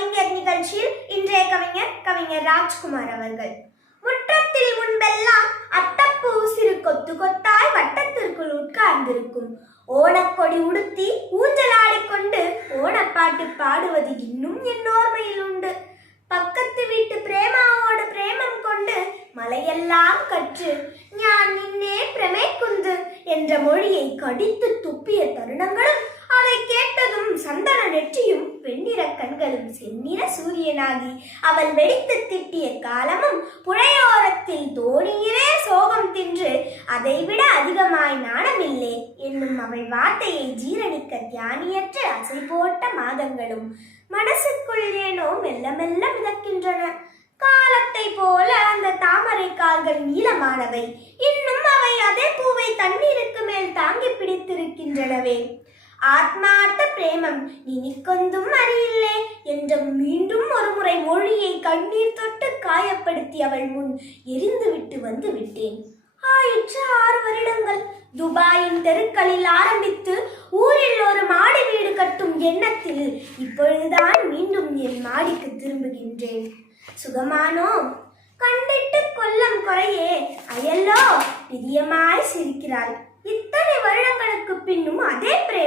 கவிஞர் நிகழ்ச்சியில் இன்றைய கவிஞர் கவிஞர் ராஜ்குமார் அவர்கள். முற்றத்தில் முன்பெல்லாம் அத்தப்பூ சிறு கொத்து கொத்தாய் வட்டத்திற்குள் உட்கார்ந்திருக்கும். ஓணக்கொடி உடுத்தி ஊஞ்சலாடிக்கொண்டு ஓணப்பாட்டு பாடுவது இன்னும் என் ஓர்மையில் உண்டு. பக்கத்து வீட்டு பிரேமாவோடு பிரேமம் கொண்டு மலையெல்லாம் கற்று ஞான் நின்னே பிரமேக்குந்து என்ற மொழியை கடித்து துப்பிய தருணங்களும் அதை கேட்டதும் சந்தன நெற்றியும் வெண்ணிற கண்களும் செந்நிற சூரியனாகி அவள் வெடித்து திட்டிய காலமும் புழையோரத்தில் தோணியிலே சோகம் தின்று அதைவிட அதிகமாய் நாணமில்லை என்னும் அவள் வார்த்தையை ஜீரணிக்க தியானியற்ற அசை போட்ட மாதங்களும் மனசுக்குள் ஏனோ மெல்ல மெல்ல மிதக்கின்றன. காலத்தை போல அந்த தாமரை கால்கள் நீளமானவை. இன்னும் அவை அதே பூவை தண்ணீருக்கு மேல் தாங்கி பிடித்திருக்கின்றனவே. ஆத்மார்த்த பிரேமம் நினைக்கொந்தும் அறியில்லே என்ற மீண்டும் ஒருமுறை மொழியை கண்ணீர் தொட்டு காயப்படுத்தி அவள் முன் எரிந்துவிட்டு வந்து விட்டேன். ஆயிற்று ஆறு வருடங்கள். துபாயின் தெருக்களில் ஆரம்பித்து ஊரில் ஒரு மாடி வீடு கட்டும் எண்ணத்தில் இப்பொழுதுதான் மீண்டும் என் மாடிக்கு திரும்புகின்றேன். சுகமானோ? கண்டிட்டு கொல்லம் குறையே. அயல்லோ? பிரியமாய் சிரிக்கிறாள். இத்தனை வருடங்களுக்கு பின்னும்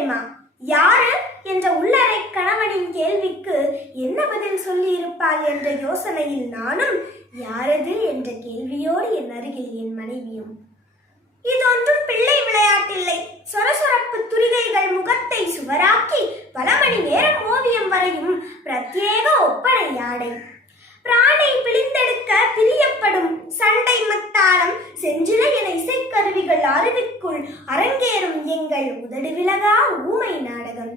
பிரேமா யாரு என்ற உள்ளறை கணவனின் கேள்விக்கு என்ன பதில் சொல்லி இருப்பாள் என்ற யோசனையில் நானும் யாரது? என்ற கேள்வியோடு என் அருகில் என் மனைவியும். இதொன்றும் பிள்ளை விளையாட்டில்லை. சொரசொரப்பு துரிகைகள் முகத்தை சுவராக்கி பல மணி நேரம் ஓவியம் வரையும் பிரத்யேக ஒப்பனை யாடை? பிராணை பிழிந்தெடுத்து கைகள் உதடு விலகா ஊமை நாடகம்.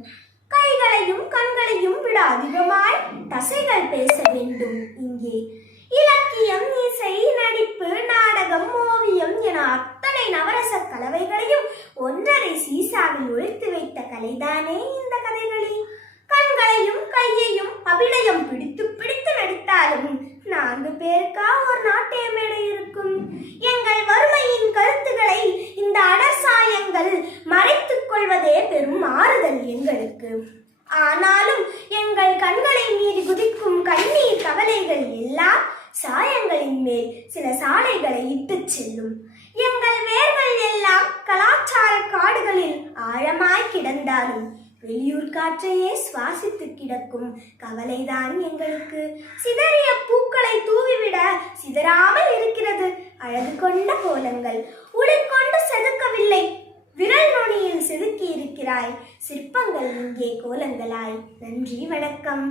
கைகளையும் கண்களையும் விட அதிகமாய் தசைகள் பேச வேண்டும் இங்கே. இலக்கியம் இசை நடிப்பு நாடகம் ஓவியம் என அத்தனை நவரச கலவைகளையும் ஒன்றரை சீசாவில் ஒழித்து வைத்த கலைதானே இந்த கதைகளில். எங்களுக்கு ஆனாலும் எங்கள் கண்களை மீறி குதிக்கும் கண்ணீர் கவலைகள் எல்லாம் சாயங்களின் மேல் சில சாலைகளை இட்டுச் செல்லும். எங்கள் வேர்கள் எல்லாம் கலாச்சார காடுகளில் ஆழமாய் கிடந்தாலும் வெளியூர் காற்றையே சுவாசித்து கிடக்கும் கவலைதான் எங்களுக்கு. சிதறிய பூக்களை தூவிவிட சிதறாமல் இருக்கிறது அழகு கொண்ட கோலங்கள். உளி கொண்டு செதுக்கவில்லை. விரல் நுனியில் செது இருக்கிறாய் சிற்பங்கள் இங்கே கோலங்களாய். நன்றி வணக்கம்.